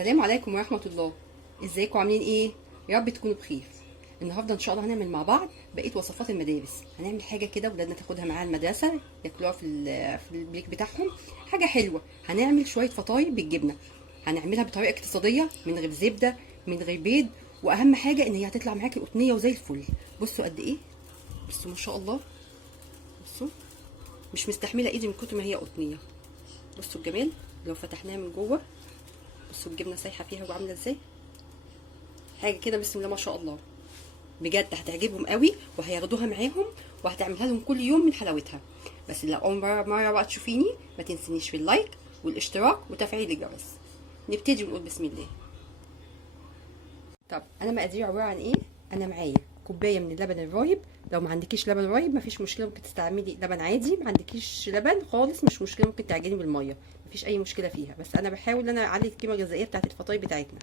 السلام عليكم ورحمة الله. ازيكم عاملين ايه؟ يا رب تكونوا بخير. النهارده ان شاء الله هنعمل مع بعض بقية وصفات المدارس. هنعمل حاجة كده ولادنا تاخدها معاها المدرسة ياكلوها في البريك بتاعهم، حاجة حلوة. هنعمل شوية فطاير بالجبنة، هنعملها بطريقة اقتصادية من غير زبدة من غير بيض، واهم حاجة ان هي هتطلع معاكي قطنية وزي الفل. بصوا قد ايه، بصوا ما شاء الله، بصوا مش مستحملة ايدي من كتر ما هي قطنية. بصوا الجمال لو فتحناها من جوه، بصوا الجبنه سايحه فيها وعامله ازاي، حاجه كده بسم الله ما شاء الله. بجد هتعجبهم قوي وهياخدوها معاهم وهتعملها لهم كل يوم من حلاوتها. بس لو اول مره بقى تشوفيني ما تنسنيش في اللايك والاشتراك وتفعيل الجرس. نبتدي ونقول بسم الله. طب انا مقادير عباره عن ايه؟ انا معايا كوبايه من اللبن الرايب. لو ما عندكيش لبن رايب مفيش مشكله، ممكن تستعملي لبن عادي. ما عندكيش لبن خالص مش مشكله، ممكن تعجني بالميه، مفيش اي مشكله فيها. بس انا بحاول ان انا اعلي القيمه الغذائيه بتاعه الفطاير بتاعتنا.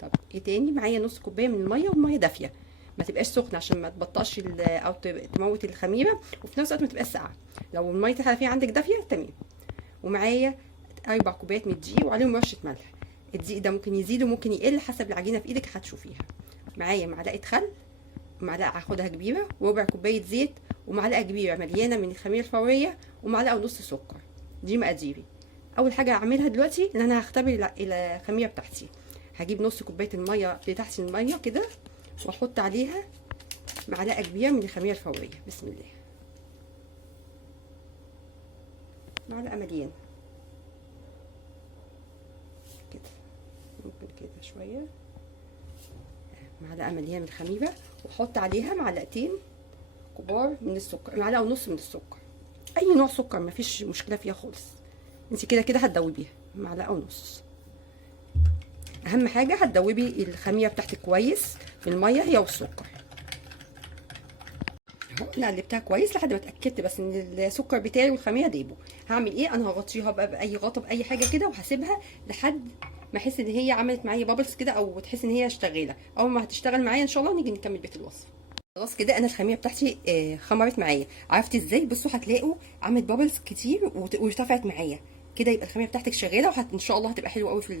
طب ايه تاني؟ معايا نص كوبايه من الميه، والميه دافيه ما تبقاش سخنه عشان ما تبطش او تموت الخميره، وفي نفس الوقت ما تبقاش ساقعه. لو الميه الحنفيه عندك دافيه تمام. ومعايا 4 كوبايات من الدقيق وعليهم رشه ملح. الدقيق ده ممكن يزيد وممكن يقل حسب العجينه في ايدك هتشوفيها. معايا معلقه خل، معلقه هاخدها كبيره، وربع كوبايه زيت، ومعلقه كبيره مليانه من الخميره الفوريه، ومعلقه ونص سكر. دي مقاديري. اول حاجه هعملها دلوقتي ان انا هختبر الخميره بتاعتي. هجيب نص كوبايه الميه بتاعتي الميه كده، واحط عليها معلقه كبيره من الخميره الفوريه. بسم الله. معلقه مليانه كده، ممكن كده شويه. معلقه مليانه من الخميره، واحط عليها معلقتين كبار من السكر، معلقه ونص من السكر. اي نوع سكر مفيش مشكله فيها خالص. انت كده كده هتدوبيها معلقه ونص. اهم حاجه هتدوبي الخميره بتاعتك كويس في الميه هي والسكر. اهو انا قلبتها كويس لحد ما اتاكدت بس ان السكر بتاعي والخميره دابوا. هعمل ايه؟ انا هغطيها بقى باي غطا باي حاجه كده، وهسيبها لحد ما احس ان هي عملت معايا بابلز كده، او تحس ان هي شغاله. اول ما هتشتغل معايا ان شاء الله نيجي نكمل بقيه الوصفه. خلاص كده انا الخميره بتاعتي خمرت معايا. عرفت ازاي؟ بصوا هتلاقوا عملت بابلز كتير وارتفعت معايا كده، يبقى الخميره بتاعتك شغاله، ان شاء الله هتبقى حلوه قوي في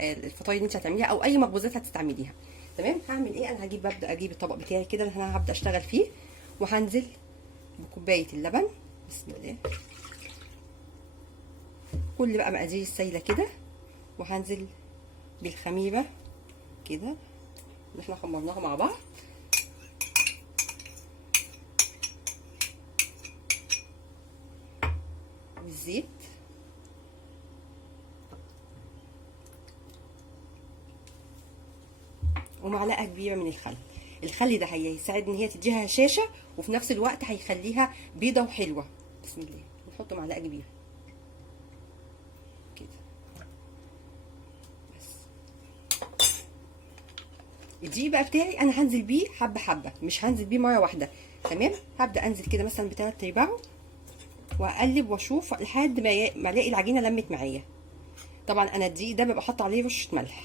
الفطاير اللي انت هتعمليها او اي مخبوزات هتستعمليها. تمام. هعمل ايه؟ انا ببدا اجيب الطبق بتاعي كده اللي انا هبدا اشتغل فيه، وهنزل بكوبايه اللبن. بسم الله. كل بقى مقادير السايله كده، وهنزل بالخميره كده اللي احنا خمرناها مع بعض، والزيت، ومعلقه كبيره من الخل. الخل ده هيساعد ان هي تديها هشاشه، وفي نفس الوقت هيخليها بيضه وحلوه. بسم الله. نحط معلقه كبيره كده بس. الدقيق بقى بتاعي انا هنزل بيه حبه حبه، مش هنزل بيه مره واحده. تمام. هبدا انزل كده مثلا بتلات ارباعه، واقلب واشوف لحد ما الاقي العجينه لمت معايا. طبعا انا الدقيق ده ببقى حاطه عليه رشه ملح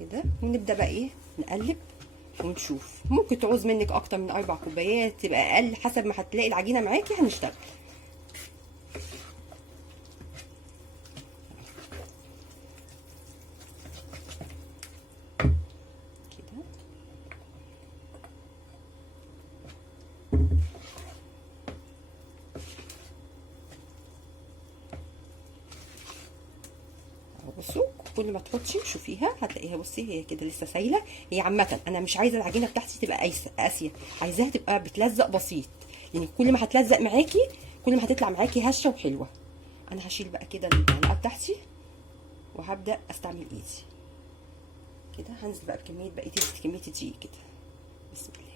كده، ونبدا بقى ايه، نقلب ونشوف. ممكن تعوز منك اكتر من 4 كوبايات، تبقى اقل حسب ما هتلاقي العجينه معاكي هنشتغل كده. بصوا كل ما تحطي شوفيها هتلاقيها، بصي هي كده لسه سايله. هي عامه انا مش عايزه العجينه بتاعتي تبقى قاسيه، عايزاها تبقى بتلزق بسيط. يعني كل ما هتلزق معاكي كل ما هتطلع معاكي هشه وحلوه. انا هشيل بقى كده المعلقه بتاعتي، وهبدا استعمل ايدي كده. هنزل بقى بكميه كميه الدقيق كده. بسم الله.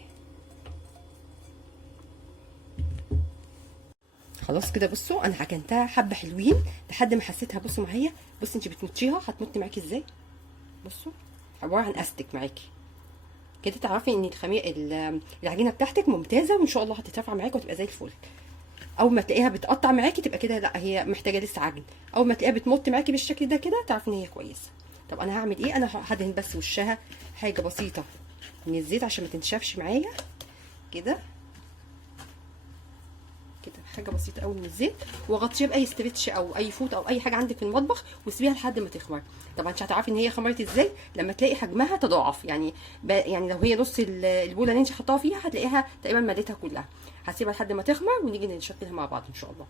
خلاص كده بصوا انا عجنتها حبه حلوين لحد ما حسيتها. بصوا معايا، بصي انت بتمطيها هتمط معاكي ازاي. بصوا عباره عن استك معاكي كده، تعرفي ان العجينه بتاعتك ممتازه، وان شاء الله هتترفع معاكي وتبقى زي الفل. اول ما تلاقيها بتقطع معاكي تبقى كده لا هي محتاجه لسه عجن. اول ما تلاقيها بتمط معاكي بالشكل ده كده تعرفي ان هي كويسه. طب انا هعمل ايه؟ انا هدهن بس وشها حاجه بسيطه من الزيت عشان ما تنشفش معايا كده كده. حاجه بسيطه قوي من الزيت، واغطيها باي استرتش او اي فوط او اي حاجه عندك في المطبخ، واسيبيها لحد ما تخمر. طبعا مش هتعرفي ان هي خمرت ازاي لما تلاقي حجمها تضاعف، يعني يعني لو هي نص البوله اللي انت حطاها فيها هتلاقيها تقريبا مليتها كلها. هسيبها لحد ما تخمر ونيجي نشكلها مع بعض ان شاء الله.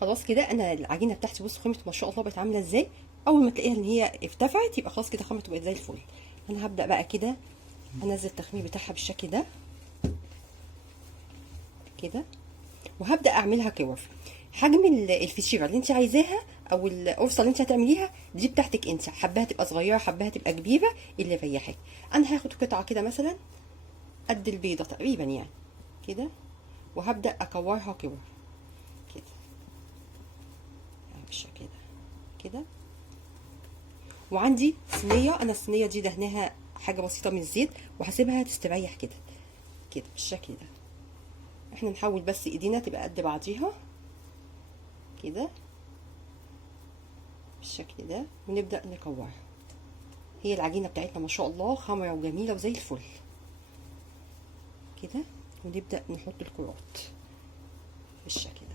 خلاص كده انا العجينه بتاعتي بصوا خمرت ما شاء الله بقت عامله ازاي. اول ما تلاقيها ان هي ارتفعت يبقى خلاص كده خمرت وبقت زي الفل. انا هبدا بقى كده انزل التخمير بتاعها بالشكل ده كده، وهبدا اعملها كور. حجم الفشيره اللي انت عايزاها او القرصه اللي انت هتعمليها دي بتاعتك انت، حباها تبقى صغيره حباها تبقى كبيره اللي يريحك. انا هاخد قطعه كده مثلا قد البيضه تقريبا يعني كده، وهبدا اكورها كور كده بالشكل ده كده. وعندي صينيه، انا الصينيه دي دهناها حاجه بسيطه من الزيت وهسيبها تستريح كده كده بالشكل ده. احنا نحاول بس ايدينا تبقى قد بعضيها كده بالشكل ده، ونبدا نكورها. هي العجينه بتاعتنا ما شاء الله خمره وجميله وزي الفل كده، ونبدا نحط الكرات بالشكل ده.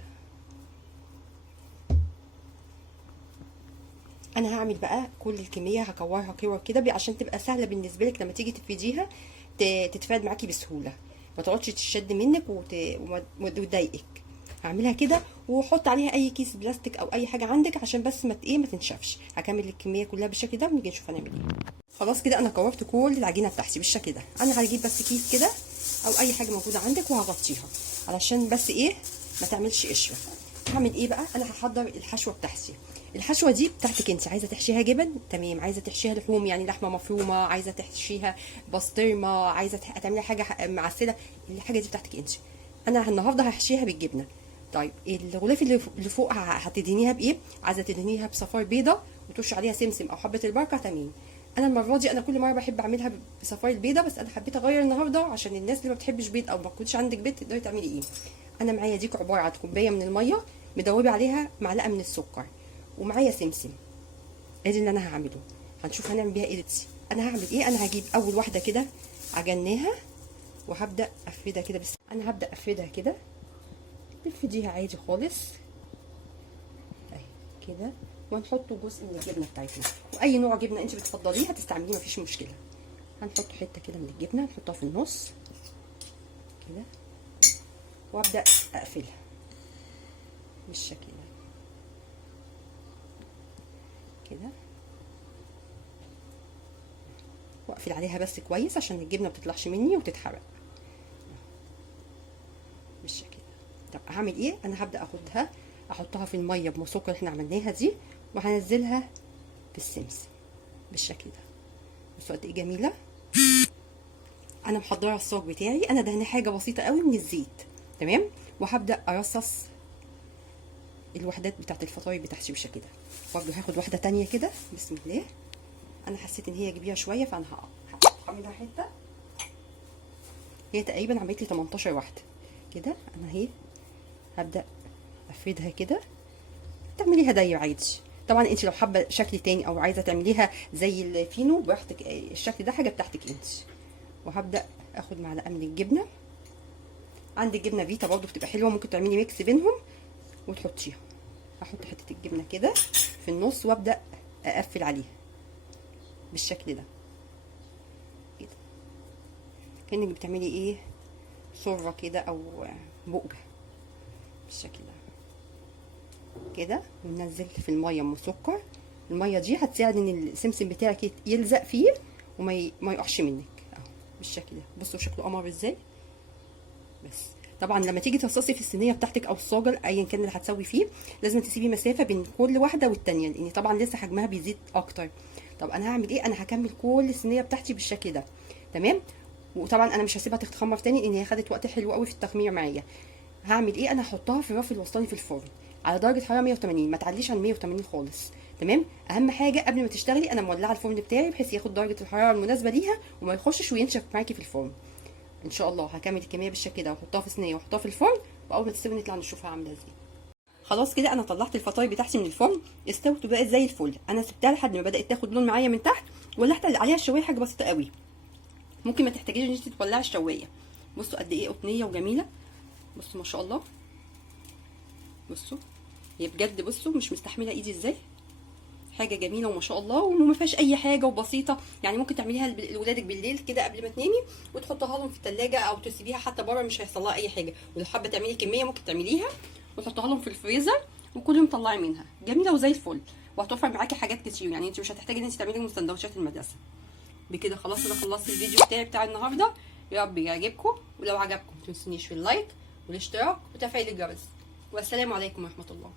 انا هعمل بقى كل الكميه هكورها كور كده عشان تبقى سهله بالنسبه لك لما تيجي تفرديها تتفرد معاكي بسهوله، ما تقعدش تشد منك وتضايقك. هعملها كده وحط عليها اي كيس بلاستيك او اي حاجه عندك عشان بس ما تنشفش. هكمل الكميه كلها بالشكل ده ونيجي نشوف هنعمل ايه. خلاص كده انا كورت كل العجينه بتاعتي بالشكل ده. انا هجيب بس كيس كده او اي حاجه موجوده عندك وهغطيها علشان بس ايه ما تعملش قشره. هعمل ايه بقى؟ انا هحضر الحشوه بتاعتي. الحشوه دي بتاعتك انت، عايزه تحشيها جبن تمام، عايزه تحشيها لحوم يعني لحمه مفرومه، عايزه تحشيها بسطرمه، عايزه تعملي حاجه معسله، الحاجه دي بتاعتك انت. انا النهارده هحشيها بالجبنه. طيب الغلاف اللي فوق هتدهنيها بايه؟ عايزه تدهنيها بصفار بيضه وترش عليها سمسم او حبه البركه تمام. انا المره دي انا كل مره بحب اعملها بصفار البيضه، بس انا حبيت اغير النهارده عشان الناس اللي ما بتحبش بيض او ما تكونش عندك بيض تقدري تعملي ايه. انا معايا ديك عباره عن كوبايه من الميه مدوبه عليها معلقه من السكر، ومعايا سمسم. ادي اللي انا هعمله، هنشوف هنعمل بيها ايه دلوقتي. انا هعمل ايه؟ انا هجيب اول واحده كده عجناها وهبدا افردها كده، بس انا هبدا افردها كده بنفديها عادي خالص اهي كده، وهنحط جزء من الجبنه بتاعتنا، واي نوع جبنه انت بتفضليه هتستعمليه مفيش مشكله. هنحط حته كده من الجبنه نحطها في النص كده، وابدا اقفلها بالشكل ده كده، واقفل عليها بس كويس عشان الجبنه ما تطلعش مني وتتحرق بالشكل ده. طب هعمل ايه؟ انا هبدا اخدها احطها في الميه بمسكر اللي احنا عملناها دي، وهنزلها في السمسم بالشكل ده. بصوا قد ايه جميله. انا محضره الصاج بتاعي، انا دهنه حاجه بسيطه قوي من الزيت تمام، وهبدا ارصص الوحدات بتاعت الفطاير بتاعتي بالشكل ده. برضه هاخد واحده تانية كده بسم الله. انا حسيت ان هي كبيره شويه فانا هعملها حته. هي تقريبا عملت لي 18 واحده كده. انا اهي هبدا افردها كده، تعمليها دايره عادي. طبعا انت لو حابه شكل تاني او عايزه تعمليها زي الفينو براحتك، الشكل ده حاجه بتاعتك انت. وهبدا اخد معلقه من الجبنه، عندك جبنه فيتا برضه بتبقى حلوه، ممكن تعملي ميكس بينهم وتحطيها. هحط حته الجبنه كده في النص وابدا اقفل عليها بالشكل ده كده، كانك بتعملي ايه سره كده او بقجه بالشكل ده كده. وننزل في الميه مسكر، الميه دي هتساعد ان السمسم بتاعك يلزق فيه وما يقعش منك اهو بالشكل ده. بصوا شكله قمر ازاي. بس طبعا لما تيجي تصصي في الصينيه بتاعتك او الصاجر ايا كان اللي هتسوي فيه لازم تسيبي مسافه بين كل واحده والتانيه، لان طبعا لسه حجمها بيزيد اكتر. طب انا هعمل ايه؟ انا هكمل كل الصينيه بتاعتي بالشكل ده تمام. وطبعا انا مش هسيبها تتخمر تاني لان هي خدت وقت حلو قوي في التخمير معايا. هعمل ايه؟ انا هحطها في الرف الوسطاني في الفرن على درجه حراره 180، ما تعليش عن 180 خالص تمام. اهم حاجه قبل ما تشتغلي انا مولعه الفرن بتاعي بحيث ياخد درجه الحراره المناسبه ليها وما يخشش وينشف معاكي في الفرن. ان شاء الله هكمل الكميه بالشكل ده واحطها في صينيه واحطها في الفرن، واول ما تستوي نطلع نشوفها عامله ازاي. خلاص كده انا طلعت الفطاير بتاعتي من الفرن، استوت وبقت زي الفل. انا سبتها لحد ما بدات تاخد لون معايا من تحت، ولحت عليها الشوايه حاجه بسيطه قوي، ممكن ما تحتاجيش ان انت تولعي الشوايه. بصوا قد ايه قطنيه وجميله، بصوا ما شاء الله بصوا هي بجد، بصوا مش مستحمله ايدي ازاي، حاجه جميله وما شاء الله، وما فيهاش اي حاجه وبسيطه. يعني ممكن تعمليها لاولادك بالليل كده قبل ما تنامي، وتحطها لهم في الثلاجه او تسيبيها حتى بره، مش هيحصل لها اي حاجه. ولو حابه تعملي كميه ممكن تعمليها وتحطها لهم في الفريزر، وكل يوم طلعي منها، جميله وزي الفل، وهتوفر معاكي حاجات كتير. يعني انت مش هتحتاجي ان انت تعملي لهم سندوتشات المدرسه. بكده خلاص انا خلصت الفيديو بتاع النهارده. يا رب يعجبكم، ولو عجبكم ما تنسونيش في اللايك والاشتراك وتفعيل الجرس. والسلام عليكم ورحمه الله.